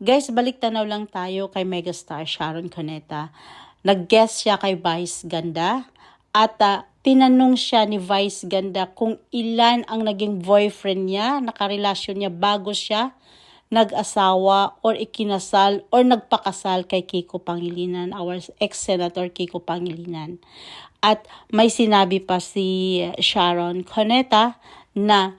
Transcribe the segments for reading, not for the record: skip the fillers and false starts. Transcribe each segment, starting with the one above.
Guys, balik tanaw lang tayo kay megastar Sharon Cuneta. Nag-guest siya kay Vice Ganda at tinanong siya ni Vice Ganda kung ilan ang naging boyfriend niya, nakarelasyon niya bago siya nag-asawa or ikinasal or nagpakasal kay Kiko Pangilinan, our ex-senator Kiko Pangilinan. At may sinabi pa si Sharon Cuneta na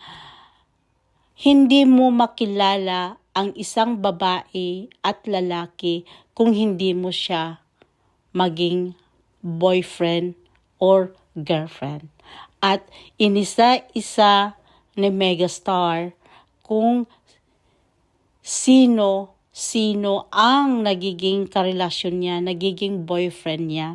hindi mo makilala ang isang babae at lalaki kung hindi mo siya maging boyfriend or girlfriend. At inisa-isa ni megastar kung sino ang nagiging karelasyon niya, nagiging boyfriend niya.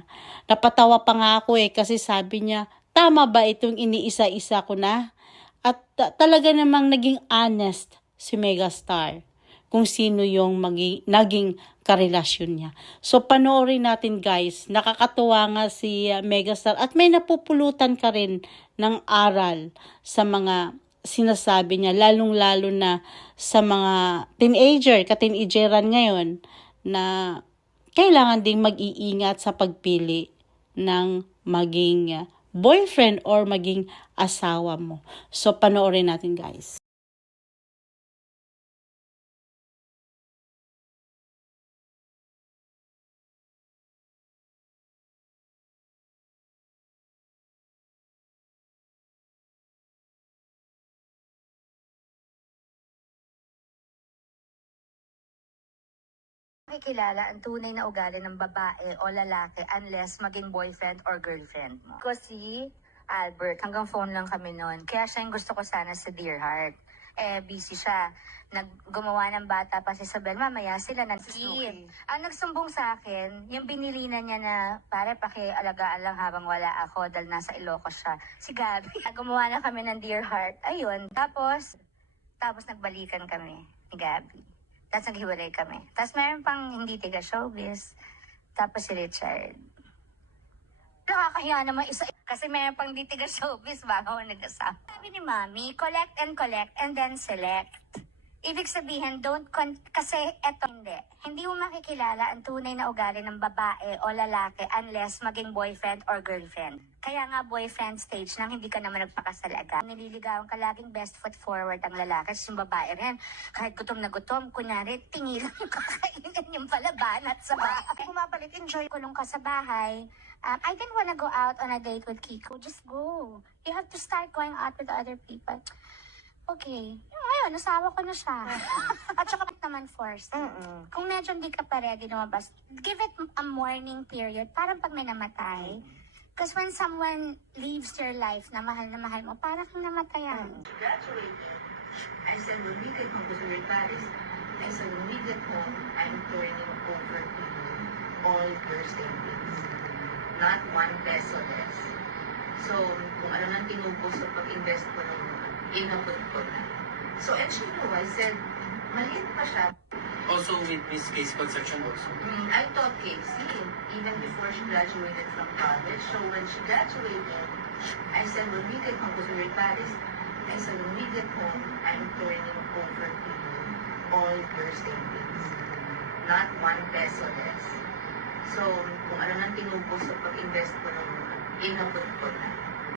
Napatawa pa nga ako kasi sabi niya, tama ba itong iniisa-isa ko na? At talaga namang naging honest si megastar kung sino yung naging karelasyon niya. So panoorin natin guys, nakakatuwa nga si megastar at may napupulutan ka rin ng aral sa mga sinasabi niya, lalong-lalo na sa mga ka-teenageran ngayon na kailangan ding mag-iingat sa pagpili ng maging boyfriend or maging asawa mo. So, panoorin natin guys. Makikilala ang tunay na ugali ng babae o lalaki unless maging boyfriend or girlfriend mo. Ko si Albert, hanggang phone lang kami noon. Kaya siya yung gusto ko sana sa Dear Heart. Busy siya. Gumawa ng bata pa si Isabel, mamaya sila nag-skip. Ang nagsumbong sa akin, yung binilinan niya na, pare, pakialagaan lang habang wala ako dahil nasa Ilocos siya. Si Gabi. Gumawa na kami ng Dear Heart. Ayun. Tapos nagbalikan kami ni Gabi. Tapos naghiwalay kami. Tapos meron pang hindi tiga showbiz. Tapos si Richard. Nakakahiya naman isa. Kasi meron pang hindi tiga showbiz bago ako nag-asawa. Sabi ni Mami, collect and then select. Ibig sabihin, kasi eto hindi. Hindi mo makikilala ang tunay na ugali ng babae o lalaki unless maging boyfriend or girlfriend. Kaya nga boyfriend stage nang hindi ka naman nagpakasal agad. Nililigawan ka laging best foot forward ang lalaki. Kasi yung babae rin, kahit gutom na gutom, kunyari, tingilan yung kakainin yung palabanat sa bahay. Pumapalik, enjoy, kulong ka sa bahay. I didn't wanna go out on a date with Kiko. Just go. You have to start going out with other people. Okay. Ngayon, nasawa ko na siya. At saka naman forced. Kung medyo hindi ka pa ready lumabas, give it a mourning period. Parang pag may namatay. Because when someone leaves your life na mahal mo, parang kang namatayan. Graduated. I said, when we get home, because we were in Paris, I said, when we get home, I'm turning over to you all your savings. Not 1 peso less. So, kung ano nang tinubos sa pag-invest ko ng inabot ko na. So, and she knew, I said, maliit pa siya. Also with Miss Case Conception also. I taught Casey even before she graduated from college. So, when she graduated, I said, when we get home, because we were in Paris, I said, when we get home, I'm turning over to you all your savings. Not 1 peso less. So, kung ano nang tinubos sa pag-invest ko ng inabot ko na.